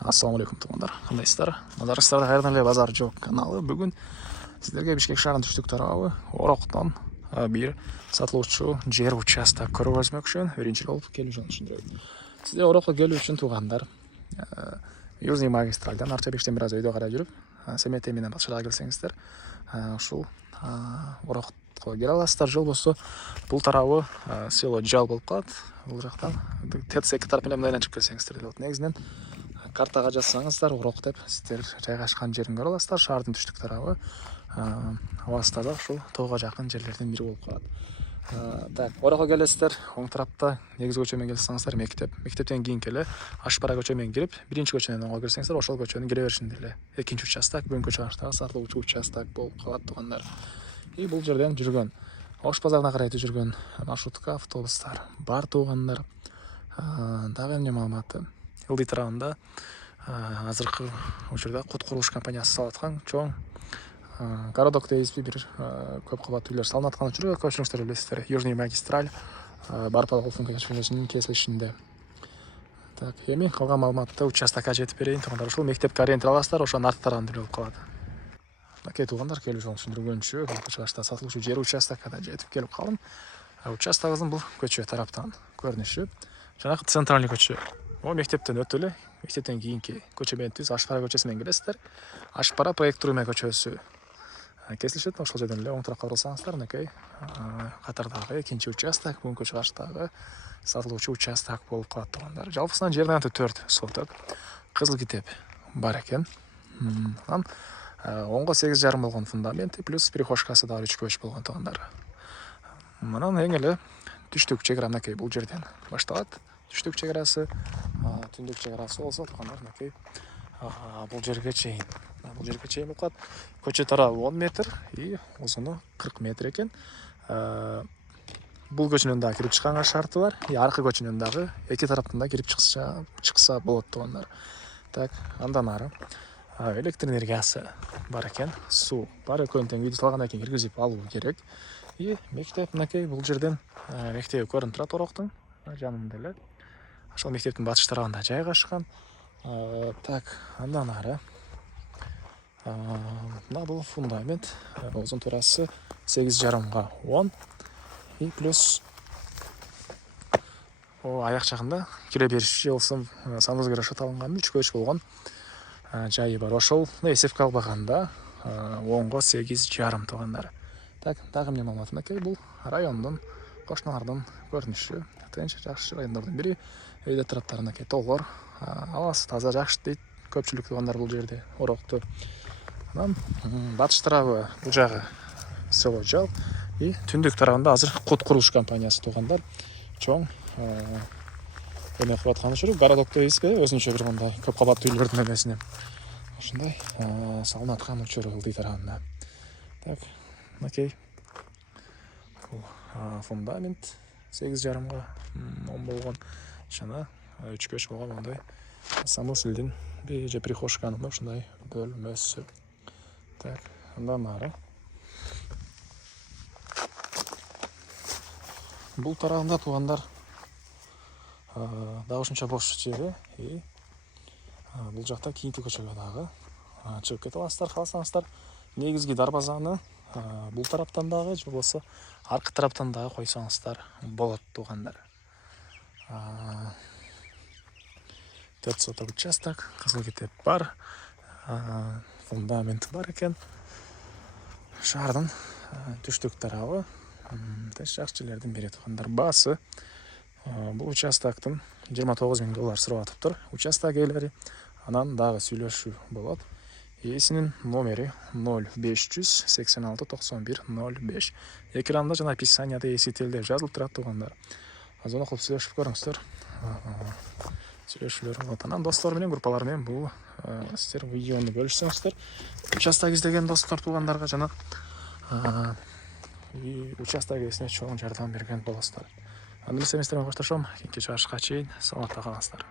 Ассалаумағалейкум тумандар, қандайсыздар? Назарыңыздарда қайырдан эле базар жоқ каналы. Бүгін сіздерге Бишкек шаарынын түштүк тарабы Ороктон бир сатылуучу жер участок көрүп өзмөкчүмүн. Биринчи болуп келип түшүндүрөйүн. Сиздер Орокко келүү үчүн туугандар Южный магистралдан Арчабештен бир аз өйдө карай жүрүп, Семетей менен Батшырага келсеңиздер, ушул Орокко келе аласыздар. Жол болсо бул тарабы село Жал болуп калат. Бул жактан ТЦ тарап менен мындайдан чыгып келсеңиздер болот. Негизинен картага жазсаңыздар Орок деп сиздер жайгашкан жерин көрө аласыздар. Шаардын түштүк тарабы абастада ушул тоого жакын жерлердин бири болуп калат. Так, Орокко келесиздер. Оң тарапта негизги көчө менен келсеңиздер мектептен кийинки эле Ашпара көчө менен кирип, биринчи көчөнүн оңго кирсеңиздер, ошол көчөнүн кире беришинде эле экинчи участок, бүгүнкү чыгыштагы сатылуучу участок болуп калат туугандар. И бул жерден жүргөн Ош базарына карай жүргөн маршрутка автобустар бар туугандар. Дагы эмне маалыматы? Ылдый тарабында азыркы учурда Кут курулуш компаниясы салып аткан чоң городок дейбизби, бир көп кабаттуу үйлөр салынып аткан учурда көпчүлүктөр билесиздер. Южный магистраль Барпаловдун көчөсүнүн кесилишинде. Так, эми калган маалыматты участокко жетип берейин туугандар. Ушул мектепке ориентир аласыздар, ошонун арт тарабында болуп калат. Мынакей туугандар, келүү жолун түшүндүргөнчү бул чыгышта сатылуучу жер участокко да жетип келип калдым. Участогубуздун бул көчө тараптан көрүнүшү жанагы центральный көчө. О мектептен өтүп эле, мектептен кийинки көчө менен түз Ашпара көчөсү менен келесиздер. Ашпара проектруме көчөсү кесилишет. Ошол жерден эле оң тарапка бурулсаңыздар, мынакей катардагы экинчи участок, бүгүнкү чыгыштагы сатылуучу участок болуп калат туугандар. Жалпысынан жердин аты 4 соток. Кызыл китеп бар экен. Анан оңго 8,5 болгон фундаменти плюс прихожкасы дагы 3 көч болгон туугандар. Анан эң эле түштүк чек ара мынакей бул жерден башталат. Түштүк чек арасы, түндүк чек арасы болсо туугандар мынакей бул жерге чейин. Бул жерге чейин болуп калат. Көчө тарабы 10 метр и узуну 40 метр экен. Бул көчөнүн дагы кирип чыкканга шарты бар. И аркы көчөнүн дагы эки тараптан да кирип чыкса болот туугандар. Так, андан ары электр энергиясы бар экен, суу бар. Экөөнү тең видео салгандан кийин киргизип алуу керек. И мектеп мынакей бул жерден мектеби көрүнүп турат Ороктун жанында эле. Ошол мектептин батыш тарабында жайгашкан. Так, андан ары мына бул фундамент, узун турасы 8,5 10 и плюс аяк жагында кире бериши болсо санузел решет алынган 3 көч болгон жайы бар. Ошол эсепке албаганда оңго 8,5 туугандар. Так, дагы эмне маалымат? Мынакей бул райондун кошуналардын көрүнүшү. Тынч, жакшы райондордун бири. Өйдө тараптарына тоолор абасы таза, жакшы дейт көпчүлүк туугандар бул жерде Орокту. Анан батыш тарабы бул жагы село Жал и түндүк тарабында азыр Кут курулуш компаниясы туугандар чоң эме кылып аткан учуру городок дейбизби, өзүнчө бир мындай көп кабаттуу үйлөрдүн эмесине ушундай салынып аткан учуру ылдый тарабында. Так, мынакей бул фундамент 8,5 10 болгон жана 3 көч болгон мындай санузелдин же прихожканын ушундай бөлмөсү. Так, андан ары бул тарабында туугандар дагы ушунча бош жери и бул жакта кийинки көчөгө дагы чыгып кете аласыздар кааласаңыздар. Негизги дарбазаны бул тараптан дагы же болбосо аркы тараптан дагы койсоңуздар болот туугандар. 4 соток участок, кызыл китеп бар, фундамент бар экен. Шаардын түштүк тарабы жакшы жерлердин бири туугандар. Баасы бул участоктун $29,000 сурап атыптыр. Участок ээлери анан дагы сүйлөшүү болот. Ээсинин номери 0586 91 05. Экранда жана описанияда ээси телде жазылып турат туугандар. Звонок кылып сүйлөшүп көрүңүздөр. Сүйлөшүүлөр болот. Анан достор менен, группалар менен бул сиздер видеону бөлүшсөңүздөр, участок издеген достор туугандарга жана участок ээсине чоң жардам берген болосуздар. Анда эместермен коштошом. Кийинки чыгышка чейин саламатта калыңыздар.